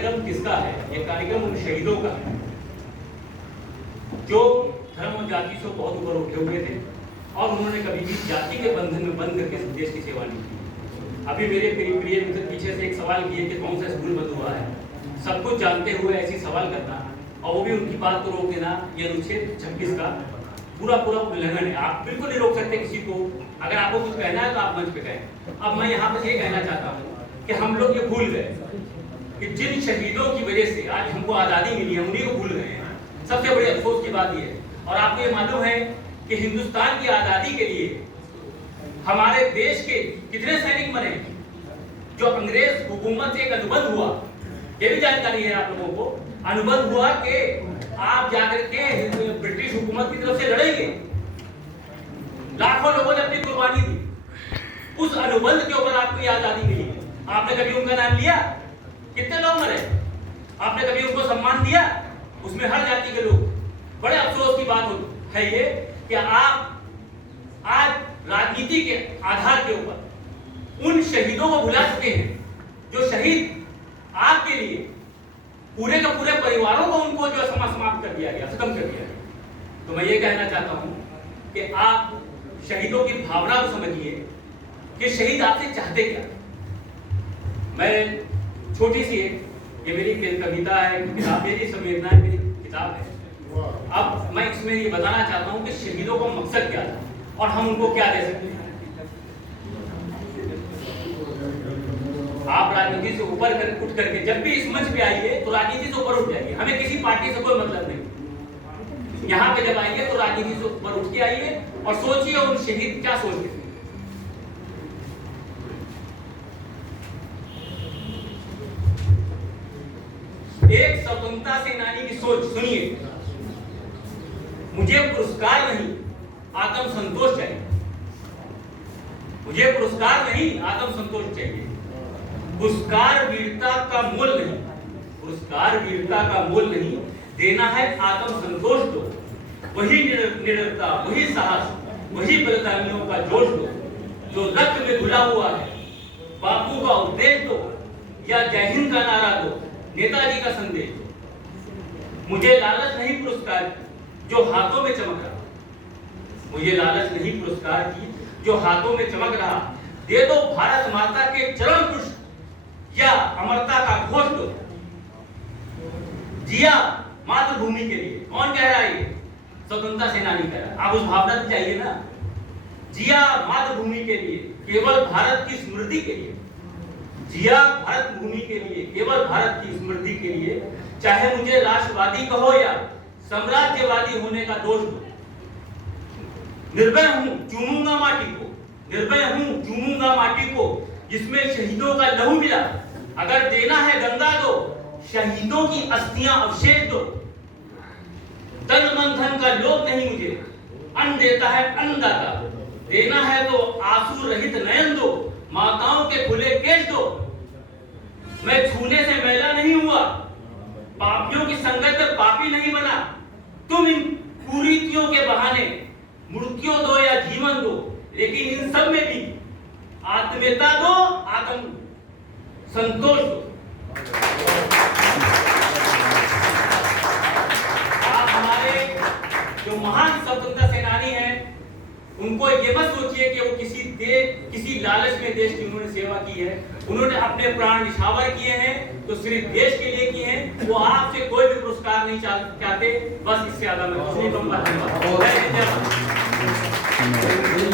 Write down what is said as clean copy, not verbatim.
कार्यक्रम किसका है? ये कार्यक्रम उन शहीदों का है जो धर्म और जाति से बहुत ऊपर उठे हुए थे और उन्होंने कभी भी जाति के बंधन में बंध करके देश की सेवा नहीं की। अभी मेरे प्रिय मित्र पीछे से एक सवाल किए कि कौन सा स्कूल बंद हुआ है। सब कुछ जानते हुए ऐसी सवाल करना और वो भी उनकी बात को रोक देना, ये अनुच्छेद 26 का पूरा उल्लंघन है। आप बिल्कुल नहीं रोक सकते किसी को। अगर आपको कुछ कहना है तो आप मंच पे कहें। अब मैं यहाँ पर ये कहना चाहता हूँ कि हम लोग ये भूल गए कि जिन शहीदों की वजह से आज हमको आज़ादी मिली है उन्हीं को भूल गए हैं। सबसे बड़ी अफसोस की बात ये है। और आपको ये मालूम है कि हिंदुस्तान की आज़ादी के लिए हमारे देश के कितने सैनिक मरे, जो अंग्रेज हुकूमत से एक अनुबंध हुआ, ये भी जानकारी है आप लोगों को। अनुबंध हुआ कि आप जाकर के ब्रिटिश हुकूमत की तरफ से लड़ेंगे। लाखों लोगों ने अपनी कुर्बानी दी। उस अनुबंध के ऊपर आपको ये आज़ादी मिली। आपने कभी उनका नाम लिया? कितने लोग मरे? आपने कभी उनको सम्मान दिया? उसमें हर जाति के लोग। बड़े अफसोस की बात है ये कि आप आज राजनीति के आधार के ऊपर उन शहीदों को भुला चुके हैं जो शहीद आपके लिए पूरे के पूरे परिवारों को उनको जो समाप्त कर दिया गया, खत्म कर दिया गया। तो मैं ये कहना चाहता हूं कि आप शहीदों की भावना को समझिए कि शहीद आपसे चाहते क्या। मैं छोटी सी ये मेरी कविता है, किताब, मेरी संवेदना है, मेरी किताब है। अब मैं इसमें ये बताना चाहता हूं कि शहीदों का मकसद क्या था और हम उनको क्या दे सकते हैं। आप राजनीति से ऊपर उठ करके जब भी इस मंच पे आइए तो राजनीति से ऊपर उठ जाइए। हमें किसी पार्टी से कोई मतलब नहीं। यहाँ पे जब आइए तो राजनीति से ऊपर उठ के आइए और सोचिए उन शहीद क्या सोचते थे। एक स्वतंत्रता सेनानी की सोच सुनिए। मुझे पुरस्कार नहीं, आत्म संतोष चाहिए। मुझे पुरस्कार नहीं, आत्म संतोष चाहिए। पुरस्कार वीरता का मोल नहीं, पुरस्कार वीरता का मोल नहीं, देना है आत्म संतोष दो। वही निडरता, वही साहस, वही बलिदानियों का जोश दो जो रक्त में घुला हुआ है। बापू का उपदेश दो या जय हिंद का नारा दो, नेताजी का संदेश दो। मुझे लालच नहीं पुरस्कार की जो हाथों में चमक रहा, मुझे लालच नहीं पुरस्कार की जो हाथों में चमक रहा। दे दो भारत माता के चरण पुष्प या अमरता का घोष दो। जिया मातृभूमि के लिए। कौन कह रहा है ये? स्वतंत्रता सेनानी कह रहा है। आप उस भावना से चाहिए ना। जिया मातृभूमि के लिए, केवल भारत की स्मृति के लिए। जिया भारत भूमि के लिए, केवल भारत की स्मृति के लिए। चाहे मुझे राष्ट्रवादी कहो या साम्राज्यवादी होने का दोष दो। निर्भय हूं चूमूंगा माटी को, निर्भय हूं चूमूंगा माटी को जिसमें शहीदों का लहू मिला। अगर देना है गंगा दो, शहीदों की अस्थियां अवशेष दो। तन मन धन का लोभ नहीं मुझे, अन्न देता है अन्नदाता। देना है तो आंसू रहित नयन दो, माताओं के खुले केश दो। मैं छूने से मैला नहीं हुआ, पापियों की संगत में पापी नहीं बना। तुम इन कुरीतियों के बहाने मृत्यु दो या जीवन दो, लेकिन इन सब में भी आत्मीयता दो, आत्म संतोष दो। आप हमारे जो महान स्वतंत्रता सेनानी हैं उनको ये मत सोचिए कि वो किसी लालच में देश की उन्होंने सेवा की है। उन्होंने अपने प्राण निछावर किए हैं तो सिर्फ देश के लिए किए हैं। वो आपसे कोई भी पुरस्कार नहीं चाहते। बस इससे ज्यादा मैं कुछ नहीं कहूंगा। धन्यवाद।